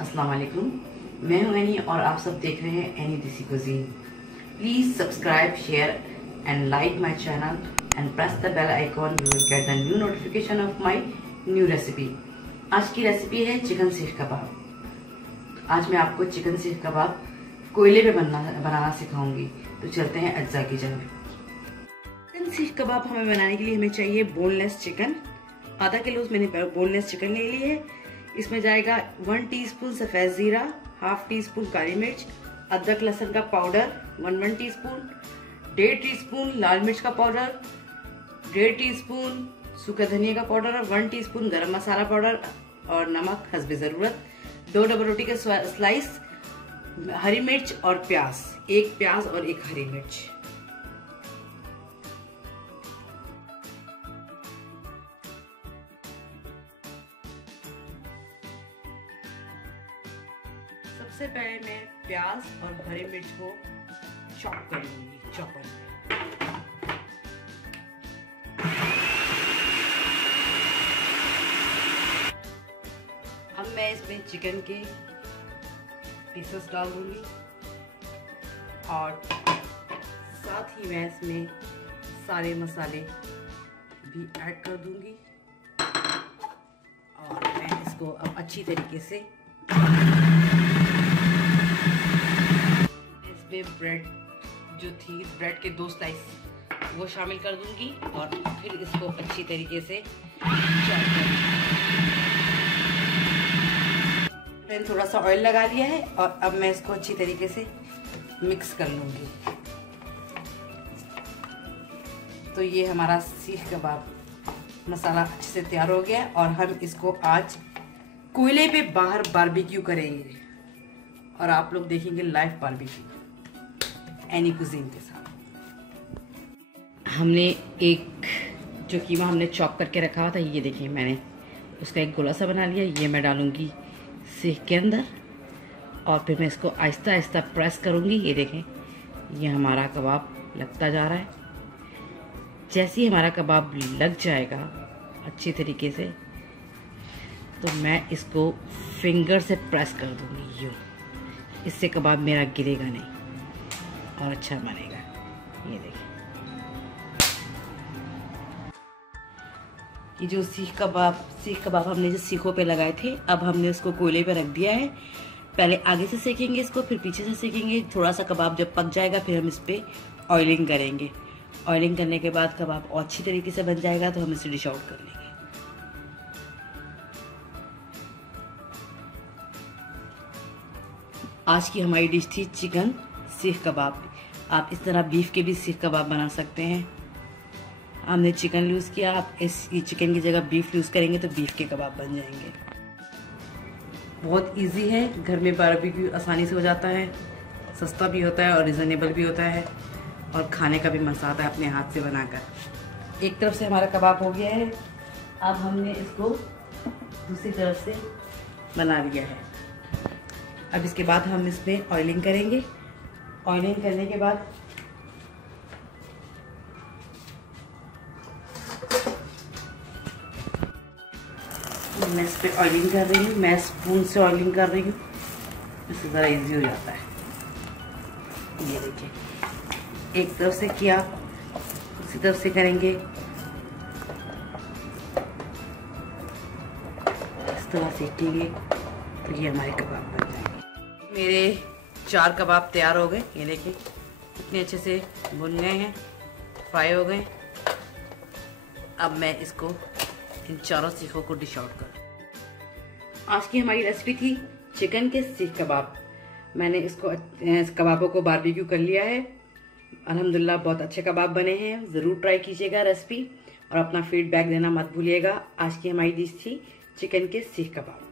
अस्सलाम वालेकुम, मैं हूं एनी और आप सब देख रहे हैं any desi cuisine. Please subscribe, share and like my channel and press the bell icon. You will get the new notification of my new recipe. आज की रेसिपी है चिकन सीख कबाब। आज मैं आपको चिकन सीख कबाब कोयले पे बनाना सिखाऊंगी। तो चलते हैं अज्जा की जानब। चिकन सीख कबाब हमें बनाने के लिए हमें चाहिए बोनलेस चिकन। आधा किलो मैंने बोनलेस चिकन ले ली है। इसमें जाएगा 1 टीस्पून सफेद जीरा, हाफ टी स्पून काली मिर्च, अदरक लहसुन का पाउडर 1 टीस्पून, 1.5 टीस्पून लाल मिर्च का पाउडर, 1.5 टीस्पून सूखा धनिया का पाउडर और 1 टीस्पून गरम मसाला पाउडर और नमक हस्बे जरूरत। 2 डबल रोटी के स्लाइस, हरी मिर्च और प्याज, 1 प्याज और 1 हरी मिर्च। सबसे पहले मैं प्याज और हरी मिर्च को चॉप कर लूंगी चॉपर में। अब मैं इसमें चिकन के पीसेस डाल दूंगी और साथ ही मैं इसमें सारे मसाले भी ऐड कर दूंगी और मैं इसको अब अच्छी तरीके से ब्रेड जो थी, ब्रेड के 2 स्लाइस वो शामिल कर दूंगी और फिर इसको अच्छी तरीके से मैंने थोड़ा सा ऑयल लगा लिया है और अब मैं इसको अच्छी तरीके से मिक्स कर लूंगी। तो ये हमारा सीख कबाब मसाला अच्छे से तैयार हो गया और हम इसको आज कोयले पे बाहर बारबेक्यू करेंगे और आप लोग देखेंगे लाइव बारबेक्यू एनी कुजीन के साथ। हमने एक जो कीमा हमने चॉप करके रखा हुआ था, ये देखिए मैंने उसका एक गोला सा बना लिया। ये मैं डालूंगी सीख के अंदर और फिर मैं इसको आहिस्ता आहिस्ता प्रेस करूंगी। ये देखें ये हमारा कबाब लगता जा रहा है। जैसे ही हमारा कबाब लग जाएगा अच्छी तरीके से तो मैं इसको फिंगर से प्रेस कर दूंगी यूँ। इससे कबाब मेरा गिरेगा नहीं और अच्छा बनेगा। ये देखिए ये जो सीख कबाब हमने जो सीखों पे लगाए थे, अब हमने उसको कोयले पे रख दिया है। पहले आगे से सेकेंगे इसको, फिर पीछे से सेकेंगे। थोड़ा सा कबाब जब पक जाएगा फिर हम इस पे ऑयलिंग करेंगे। ऑयलिंग करने के बाद कबाब और अच्छी तरीके से बन जाएगा तो हम इसे डिश आउट कर लेंगे। आज की हमारी डिश थी चिकन सीख कबाब। आप इस तरह बीफ के भी सीख कबाब बना सकते हैं। हमने चिकन यूज़ किया, आप इस चिकन की जगह बीफ यूज़ करेंगे तो बीफ के कबाब बन जाएंगे। बहुत इजी है, घर में बारबेक्यू आसानी से हो जाता है, सस्ता भी होता है और रिजनेबल भी होता है और खाने का भी मजा आता है अपने हाथ से बनाकर। एक तरफ से हमारा कबाब हो गया है, अब हमने इसको दूसरी तरफ से बना लिया है। अब इसके बाद हम इसमें ऑयलिंग करेंगे। ऑयलिंग करने के बाद मैं इस पर ऑयलिंग कर रही हूँ। मैं स्पून से ऑयलिंग कर रही हूँ, इससे ज़रा इजी हो जाता है। ये देखिए एक तरफ से किया दूसरी तरफ से करेंगे, इस तरह सेकेंगे तो ये हमारे कबाब बन जाएंगे। मेरे 4 कबाब तैयार हो गए। ये देखिए इतने अच्छे से भुन गए हैं, फ्राई हो गए। अब मैं इसको इन 4 सीखों को डिश आउट करूँ। आज की हमारी रेसिपी थी चिकन के सीख कबाब। मैंने इसको कबाबों को बारबेक्यू कर लिया है। अल्हम्दुलिल्लाह बहुत अच्छे कबाब बने हैं। ज़रूर ट्राई कीजिएगा रेसिपी और अपना फीडबैक देना मत भूलिएगा। आज की हमारी डिश थी चिकन के सीख कबाब।